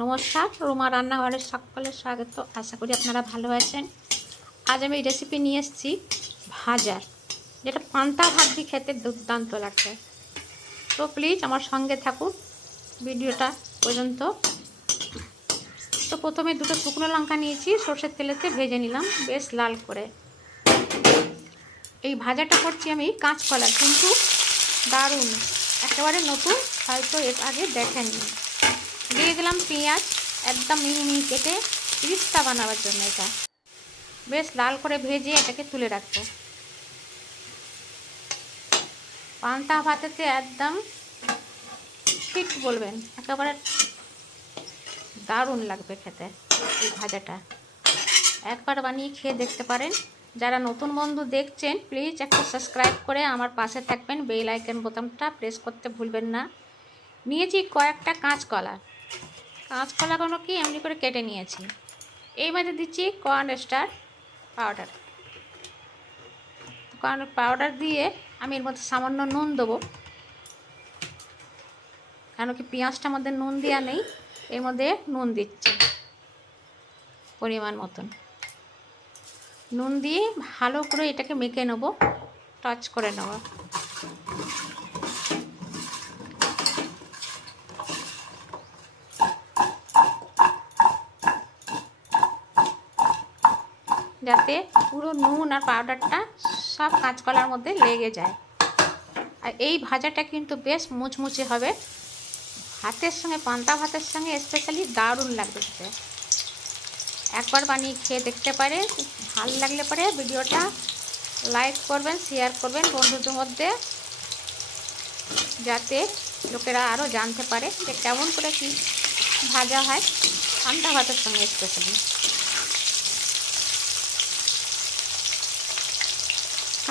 নমস্কার, রুমা রান্নাঘরের সকলের স্বাগত। আশা করি আপনারা ভালো আছেন। আজ আমি এই রেসিপি নিয়ে এসেছি ভাজার যেটা পান্তা ভাত দিয়ে খেতে দুর্দান্ত লাগবে তো প্লিজ আমার সঙ্গে থাকুন ভিডিওটা পর্যন্ত। তো প্রথমে দুটো শুকনো লঙ্কা নিয়েছি, সর্ষের তেলেতে ভেজে নিলাম বেশ লাল করে। এই ভাজাটা করছি আমি কাঁচকলা, কিন্তু দারুণ, একেবারে নতুন, হয়তো এর আগে দেখেননি। দিয়ে দিলাম পেঁয়াজ, একদম মিহি মিহি কেটে রিস্তা বানাবার জন্য এটা। বেশ লাল করে ভেজে এটাকে তুলে রাখব। পান্তা ভাতেতে একদম ফিট বলবেন, একেবারে দারুণ লাগবে খেতে এই ভাজাটা। একবার বানিয়ে খেয়ে দেখতে পারেন। যারা নতুন বন্ধু দেখছেন, প্লিজ একটা সাবস্ক্রাইব করে আমার পাশে থাকবেন। বেল আইকন বোতামটা প্রেস করতে ভুলবেন না। নিয়েছি কয়েকটা কাঁচকলা। কাঁচকলাগুলো কি এমনি করে কেটে নিয়েছি। এই মধ্যে দিচ্ছি corn starch powder. Corn powder দিয়ে আমি এর মধ্যে সামান্য নুন দেবো। কেন কি পেঁয়াজটার মধ্যে নুন দেওয়া নেই, এর মধ্যে নুন দিচ্ছি পরিমাণ মতন। নুন দিয়ে ভালো করে এটাকে মেখে নেব টাচ করে নেব। যাতে পুরো নুন আর পাউডারটা সব কাঁচকলার মধ্যে লেগে যায়। আর এই ভাজাটা কিন্তু বেশ মুচমুচে হবে। ভাতের সঙ্গে, পান্তা ভাতের সঙ্গে স্পেশালি দারুণ লাগবে একবার বানিয়ে খেয়ে দেখতে পারে ভালো লাগলে পরে ভিডিওটা লাইক করবেন শেয়ার করবেন বন্ধুদের মধ্যে, যাতে লোকেরা আরও জানতে পারে যে কেমন করে কি ভাজা হয়, পান্তা ভাতের সঙ্গে স্পেশালি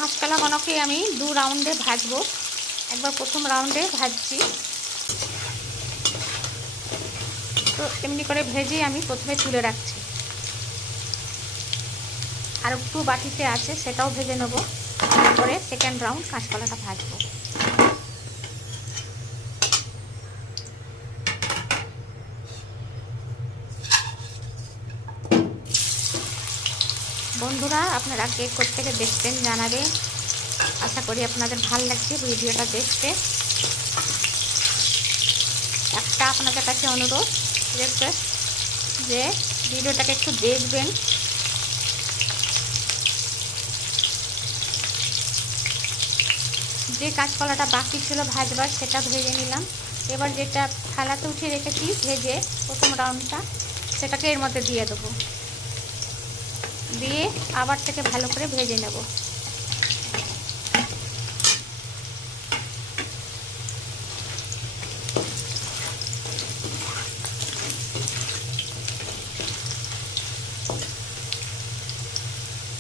কাঁচকলা গণকে আমি দু রাউন্ডে ভাজবো। একবার প্রথম রাউন্ডে ভাজছি। তো এমনি করে ভেজে আমি প্রথমে তুলে রাখছি। আর একটু বাটিতে আছে, সেটাও ভেজে নেব। তারপরে সেকেন্ড রাউন্ড কাঁচকলাটা ভাজবো। বন্ধুরা, আপনারা কে থেকে দেখতেন জানাবেন। আশা করি আপনাদের ভালো লাগছে ভিডিওটা দেখতে। একটা আপনাদের কাছে অনুরোধ রিকোয়েস্ট যে ভিডিওটাকে একটু দেখবেন। যে কাঁচকলাটা বাকি ছিল ভাজবার, সেটা ভেজে নিলাম। এবার যেটা থালাতে উঠিয়ে রেখেছি, ভেজে প্রথম রাউন্ডটা সেটাকে এর মধ্যে দিয়ে দেবো। দিয়ে আবার থেকে ভালো করে ভেজে নেব।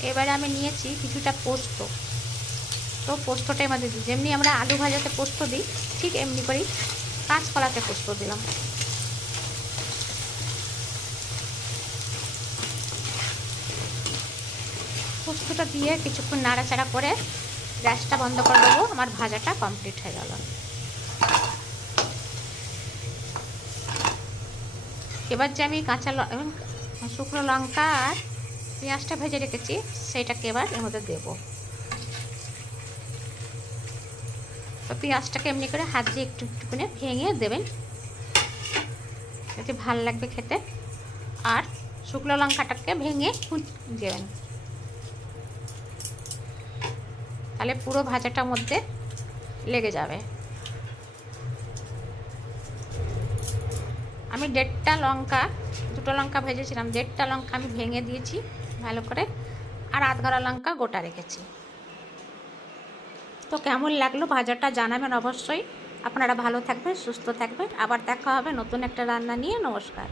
এবারে আমি নিয়েছি কিছুটা পোস্ত। তো পোস্তটাই মধ্যে দিই। যেমনি আমরা আলু ভাজাতে পোস্ত দিই, ঠিক এমনি করেই কাঁচকলাতে পোস্ত দিলাম। পোস্তটা দিয়ে কিছুক্ষণ নাড়াচাড়া করে গ্যাসটা বন্ধ করে দেবো। আমার ভাজাটা কমপ্লিট হয়ে গেল। এবার যে আমি কাঁচা শুকনো লঙ্কা আর পেঁয়াজটা ভেজে রেখেছি, সেইটাকে এবার এর মধ্যে দেবো। তো পেঁয়াজটাকে এমনি করে হাত দিয়ে একটু একটু করে ভেঙে দেবেন। এতে ভালো লাগবে খেতে। আর শুকনো লঙ্কাটাকে ভেঙে দেবেন। তাহলে পুরো ভাজাটার মধ্যে লেগে যাবে। আমি দেড়টা লঙ্কা, দুটো লঙ্কা ভেজেছিলাম, দেড়টা লঙ্কা আমি ভেঙে দিয়েছি ভালো করে, আর আধ গড়া লঙ্কা গোটা রেখেছি। তো কেমন লাগল ভাজাটা জানাবেন অবশ্যই। আপনারা ভালো থাকবেন, সুস্থ থাকবেন। আবার দেখা হবে নতুন একটা রান্না নিয়ে। নমস্কার।